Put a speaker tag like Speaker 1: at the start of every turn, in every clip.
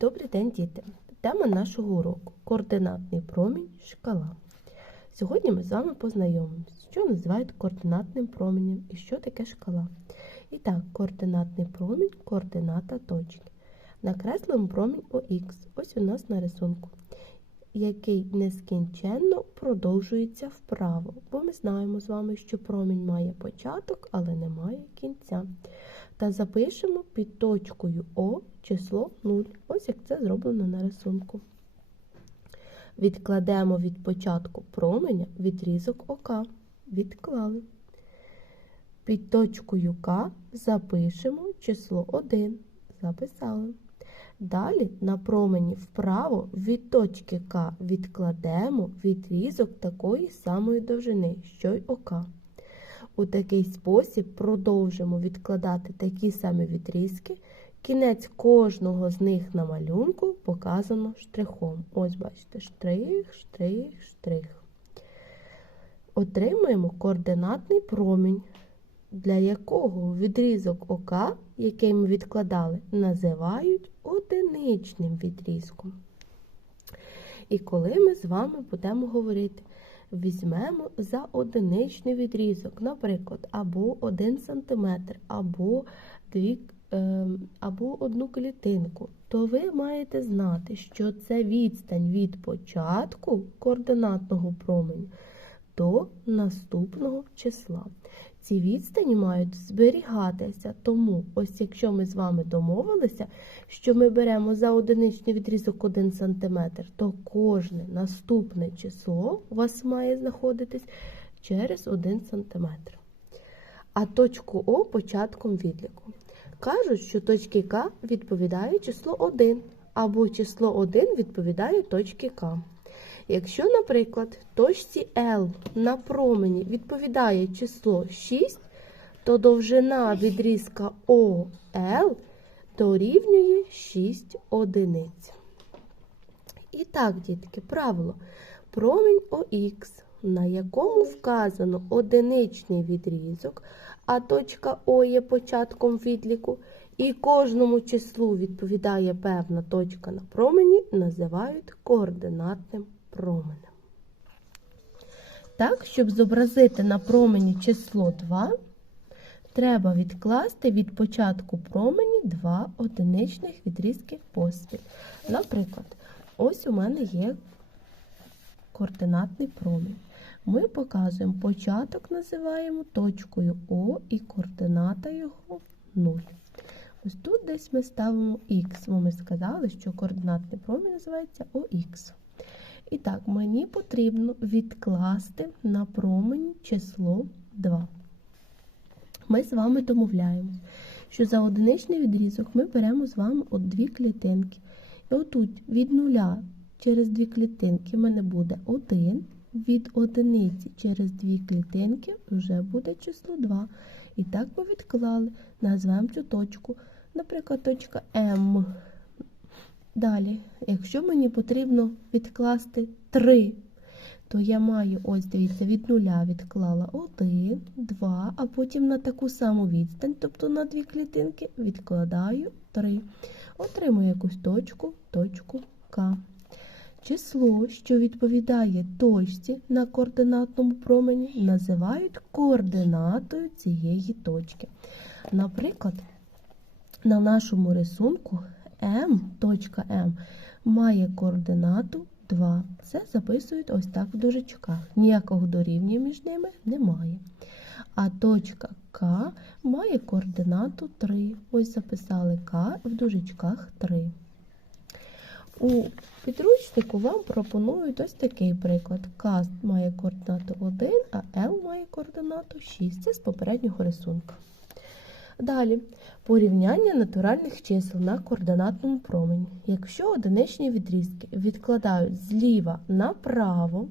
Speaker 1: Добрий день, діти! Тема нашого уроку координатний промінь шкала. Сьогодні ми з вами познайомимося, що називають координатним променем і що таке шкала. І так, координатний промінь координата точки. Накреслимо промінь ОХ, ось у нас на рисунку, який нескінченно продовжується вправо, бо ми знаємо з вами, що промінь має початок, але не має кінця. Та запишемо під точкою О число 0. Ось як це зроблено на рисунку. Відкладемо від початку променя відрізок ОК. Відклали. Під точкою К запишемо число 1. Записали. Далі на промені вправо від точки К відкладемо відрізок такої самої довжини, що й ОК. У такий спосіб продовжимо відкладати такі самі відрізки. Кінець кожного з них на малюнку показано штрихом. Ось бачите, штрих, штрих, штрих. Отримуємо координатний промінь, для якого відрізок ОК, який ми відкладали, називають одиничним відрізком. І коли ми з вами будемо говорити, візьмемо за одиничний відрізок, наприклад, або 1 см, або 2 або одну клітинку, то ви маєте знати, що це відстань від початку координатного променю до наступного числа. Ці відстані мають зберігатися, тому ось якщо ми з вами домовилися, що ми беремо за одиничний відрізок 1 см, то кожне наступне число у вас має знаходитись через 1 см. А точку О початком відліку. Кажуть, що точки К відповідає число 1, або число 1 відповідає точці К. Якщо, наприклад, точці L на промені відповідає число 6, то довжина відрізка OL дорівнює 6 одиниць. І так, дітки, правило. Промінь ОХ, на якому вказано одиничний відрізок, а точка О є початком відліку, і кожному числу відповідає певна точка на промені, називають координатним променем. Так, щоб зобразити на промені число 2, треба відкласти від початку промені два одиничних відрізки поспіль. Наприклад, ось у мене є координатний промінь. Ми показуємо початок, називаємо точкою О і координата його 0. Ось тут десь ми ставимо Х, бо ми сказали, що координатний промінь називається ОХ. І так, мені потрібно відкласти на промені число 2. Ми з вами домовляємось, що за одиничний відрізок ми беремо з вами от дві клітинки. І отут від нуля через дві клітинки в мене буде 1, від одиниці через дві клітинки вже буде число 2. І так ми відклали, назвемо цю точку, наприклад, точка М. Далі, якщо мені потрібно відкласти 3, то я маю, ось дивіться, від нуля відклала 1, 2, а потім на таку саму відстань, тобто на дві клітинки, відкладаю 3. Отримую якусь точку, точку К. Число, що відповідає точці на координатному промені, називають координатою цієї точки. Наприклад, на нашому рисунку М, точка М має координату 2. Це записують ось так в дужечках. Ніякого дорівнює між ними немає. А точка К має координату 3. Ось записали К в дужечках 3. У підручнику вам пропонують ось такий приклад. К має координату 1, а Л має координату 6. Це з попереднього рисунку. Далі порівняння натуральних чисел на координатному промені. Якщо одиничні відрізки відкладають зліва направо,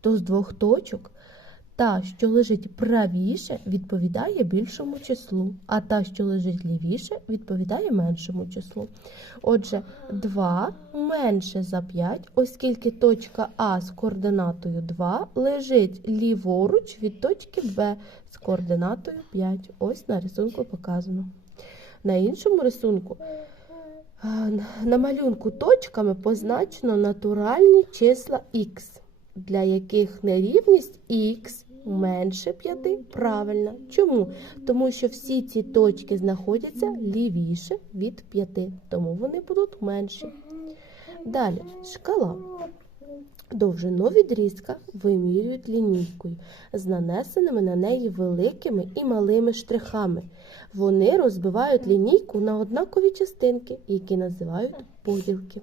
Speaker 1: то з двох точок та, що лежить правіше, відповідає більшому числу, а та, що лежить лівіше, відповідає меншому числу. Отже, 2 менше за 5, оскільки точка А з координатою 2 лежить ліворуч від точки Б з координатою 5. Ось на рисунку показано. На іншому рисунку На малюнку точками позначено натуральні числа х, для яких нерівність х менше 5 правильна. Чому? Тому що всі ці точки знаходяться лівіше від 5, тому вони будуть менші. Далі шкала. Довжину відрізка вимірюють лінійкою з нанесеними на неї великими і малими штрихами. Вони розбивають лінійку на однакові частинки, які називають поділки.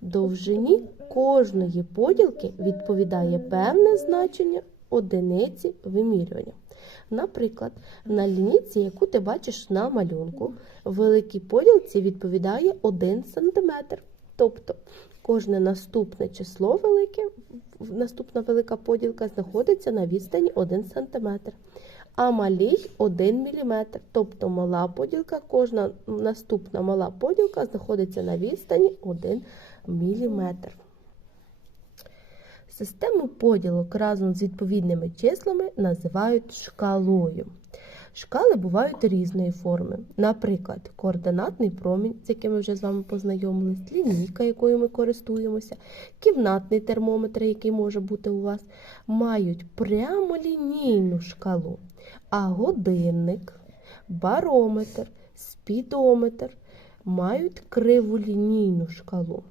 Speaker 1: Довжині кожної поділки відповідає певне значення одиниці вимірювання. Наприклад, на лінійці, яку ти бачиш на малюнку, великій поділці відповідає 1 см. Тобто кожне наступне число велике, наступна велика поділка знаходиться на відстані 1 см, а малій 1 мм. Тобто мала поділка, кожна наступна мала поділка знаходиться на відстані 1 мм. Систему поділок разом з відповідними числами називають шкалою. Шкали бувають різної форми. Наприклад, координатний промінь, з яким ми вже з вами познайомились, лінійка, якою ми користуємося, кімнатний термометр, який може бути у вас, мають прямолінійну шкалу, а годинник, барометр, спідометр мають криволінійну шкалу.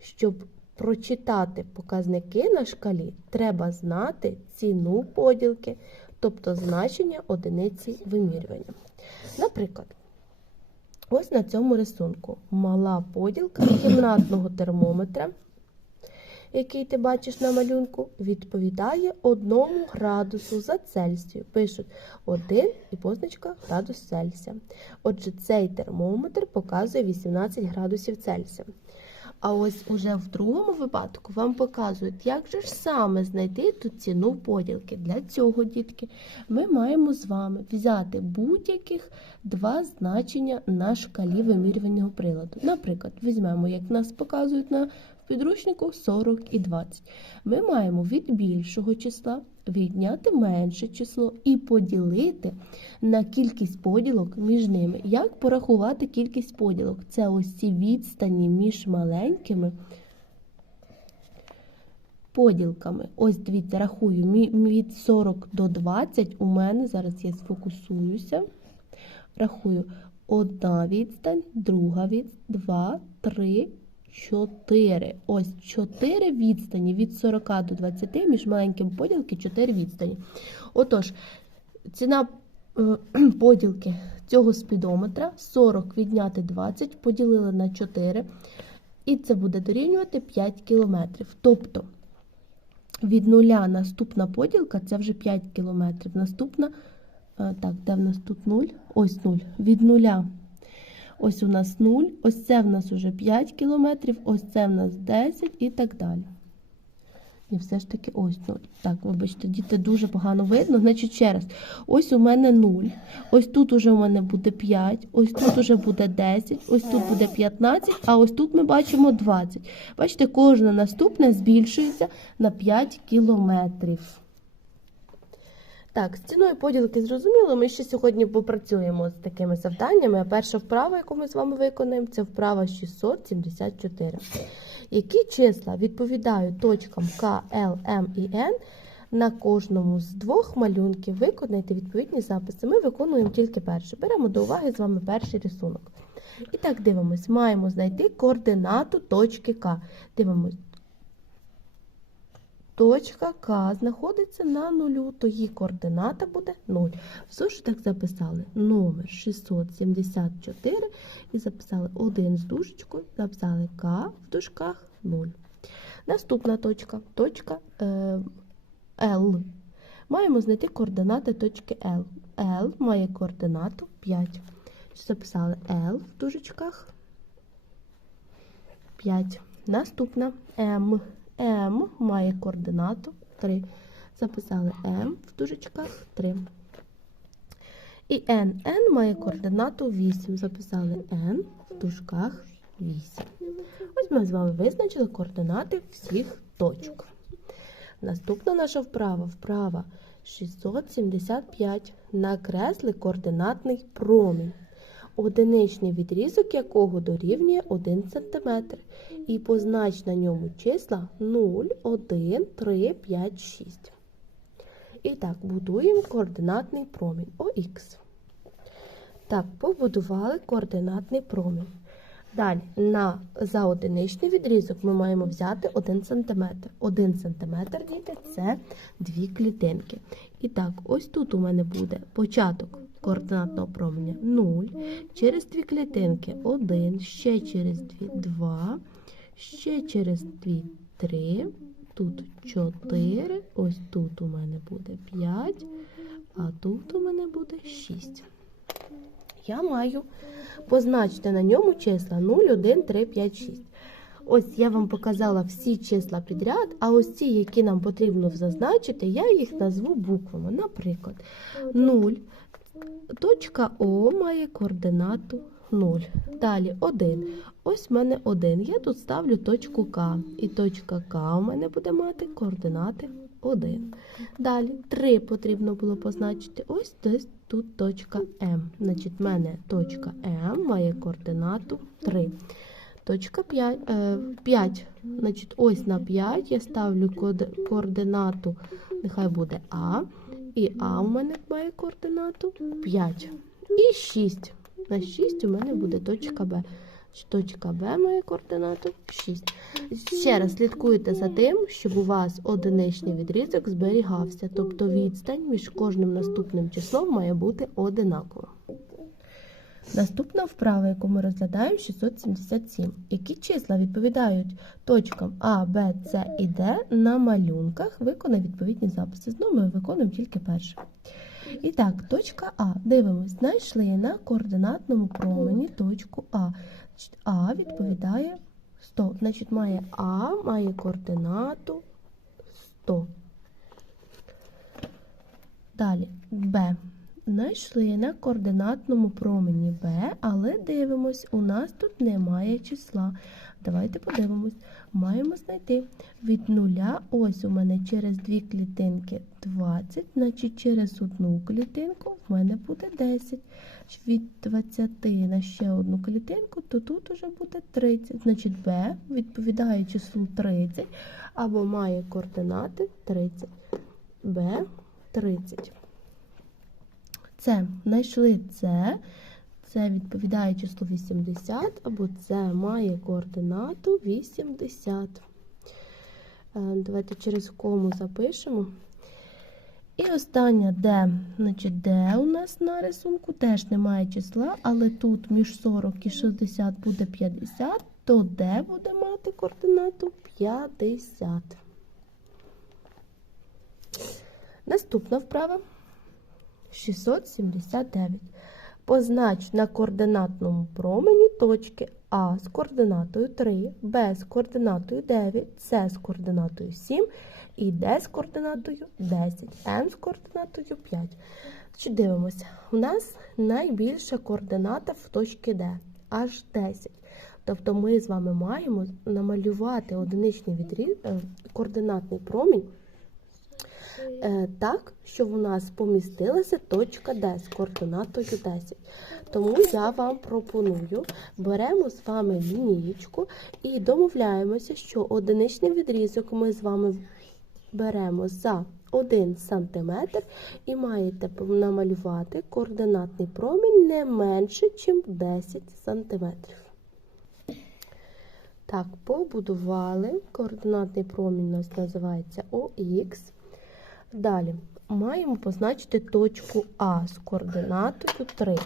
Speaker 1: Щоб прочитати показники на шкалі, треба знати ціну поділки, тобто значення одиниці вимірювання. Наприклад, ось на цьому рисунку мала поділка кімнатного термометра, який ти бачиш на малюнку, відповідає 1 градусу за Цельсію. Пишуть 1 і позначка градус Цельсія. Отже, цей термометр показує 18 градусів Цельсія. А ось уже в другому випадку вам показують, як же ж саме знайти ту ціну поділки. Для цього, дітки, ми маємо з вами взяти будь-яких два значення на шкалі вимірювального приладу. Наприклад, візьмемо, як нас показують на підручнику 40 і 20. Ми маємо від більшого числа відняти менше число і поділити на кількість поділок між ними. Як порахувати кількість поділок? Це ось ці відстані між маленькими поділками. Ось дивіться, рахую, від 40 до 20 у мене, зараз я сфокусуюся. Рахую, одна відстань, друга відстань, два, три, чотири. Ось чотири відстані від 40 до 20 між маленьким поділки 4 відстані. Отож, ціна е, поділки цього спідометра 40 відняти 20, поділили на 4, і це буде дорівнювати 5 кілометрів. Тобто від нуля наступна поділка це вже 5 кілометрів. Наступна, е, так, де в нас тут 0? Ось 0. Від нуля. Ось у нас 0, ось це в нас уже 5 кілометрів, ось це в нас 10 і так далі. І все ж таки ось 0. Так, вибачте, діти дуже погано видно. Значить, ще раз. Ось у мене 0. Ось тут уже у мене буде 5, ось тут уже буде 10, ось тут буде 15, а ось тут ми бачимо 20. Бачите, кожна наступна збільшується на 5 кілометрів. Так, з ціною поділки зрозуміло, ми ще сьогодні попрацюємо з такими завданнями. А перша вправа, яку ми з вами виконаємо, це вправа 674. Які числа відповідають точкам К, Л, М і Н на кожному з двох малюнків? Виконайте відповідні записи. Ми виконуємо тільки перше. Беремо до уваги з вами перший рисунок. І так дивимось, маємо знайти координату точки К. Дивимось. Точка К знаходиться на нулю, то її координата буде 0. В зошитах записали номер 674 і записали 1 з дужечкою, записали К в дужках 0. Наступна точка, точка е, Л. Маємо знайти координати точки Л. Л має координату 5. Записали Л в дужечках 5. Наступна М. М має координату 3. Записали М в дужечках 3. І Н. Н має координату 8. Записали Н в дужках 8. Ось ми з вами визначили координати всіх точок. Наступна наша вправа. Вправа 675. Накресли координатний промінь. Одиничний відрізок якого дорівнює 1 см. І познач на ньому числа 0, 1, 3, 5, 6. І так, будуємо координатний промінь ОХ. Так, побудували координатний промінь. Далі, на, за одиничний відрізок ми маємо взяти 1 см. 1 см, діти, це дві клітинки. І так, ось тут у мене буде початок координатного променя 0, через дві клітинки 1, ще через 2 2, ще через 2 3, тут 4, ось тут у мене буде 5, а тут у мене буде 6. Я маю позначити на ньому числа 0, 1, 3, 5, 6. Ось я вам показала всі числа підряд, а ось ці, які нам потрібно зазначити, я їх назву буквами. Наприклад, 0. Точка О має координату 0. Далі 1. Ось в мене 1. Я тут ставлю точку К. І точка К у мене буде мати координати 1. Далі 3 потрібно було позначити. Ось десь тут точка М. Значить, в мене точка М має координату 3. Точка 5. Е, 5. Значить, ось на 5 я ставлю координату, нехай буде А. І А у мене має координату 5. І 6. На 6 у мене буде точка Б. Точка Б має координату 6. Ще раз слідкуйте за тим, щоб у вас одиничний відрізок зберігався. Тобто відстань між кожним наступним числом має бути одинакова. Наступна вправа, яку ми розглядаємо, 677. Які числа відповідають точкам А, Б, С і Д на малюнках? Виконай відповідні записи. Знову ми виконуємо тільки перше. І так, точка А. Дивимось, знайшли на координатному промені точку А. А відповідає 100. Значить, має А має координату 100. Далі Б. Знайшли на координатному промені Б, але дивимось, у нас тут немає числа. Давайте подивимось. Маємо знайти від нуля, ось у мене через дві клітинки 20, значить через одну клітинку в мене буде 10. Від 20 на ще одну клітинку, то тут уже буде 30. Значить, Б відповідає числу 30 або має координати 30. Б 30. Це знайшли це. Це відповідає числу 80, або це має координату 80. Е, Давайте через кому запишемо. І остання Д. Значить, Д у нас на рисунку теж немає числа, але тут між 40 і 60 буде 50, то Д буде мати координату 50. Наступна вправа. 679. Познач на координатному промені точки А з координатою 3, Б з координатою 9, С з координатою 7 і Д з координатою 10, Н з координатою 5. Чи дивимося? У нас найбільша координата в точці Д аж 10. Тобто ми з вами маємо намалювати одиничний відріз... е, координатний промінь так, щоб у нас помістилася точка Д з координатою 10. Тому я вам пропоную, беремо з вами лінієчку і домовляємося, що одиничний відрізок ми з вами беремо за 1 см і маєте намалювати координатний промінь не менше, ніж 10 см. Так, побудували. Координатний промінь у нас називається ОХ. Далі маємо позначити точку А з координатою 3.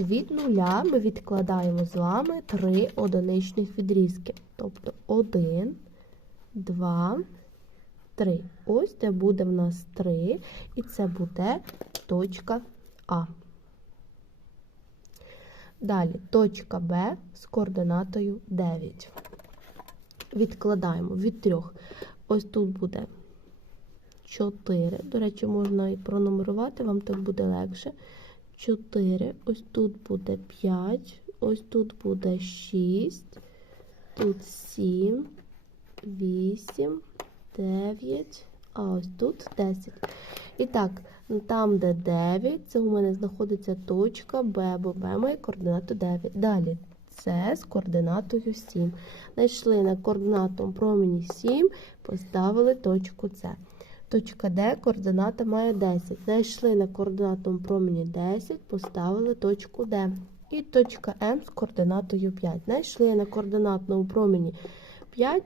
Speaker 1: Від нуля ми відкладаємо з вами 3 одиничних відрізки. Тобто 1, 2, 3. Ось де буде в нас 3, і це буде точка А. Далі точка Б з координатою 9. Відкладаємо від 3. Ось тут буде 4. До речі, можна і пронумерувати, вам так буде легше. 4. Ось тут буде 5. Ось тут буде 6. Тут 7, 8, 9, а ось тут 10. І так, там, де 9, це у мене знаходиться точка Б, бо Б має координату 9. Далі С з координатою 7. Знайшли на координатному промені 7, поставили точку С. Точка Д координата має 10. Знайшли на координатному промені 10, поставили точку Д. І точка М з координатою 5. Знайшли на координатному промені 5,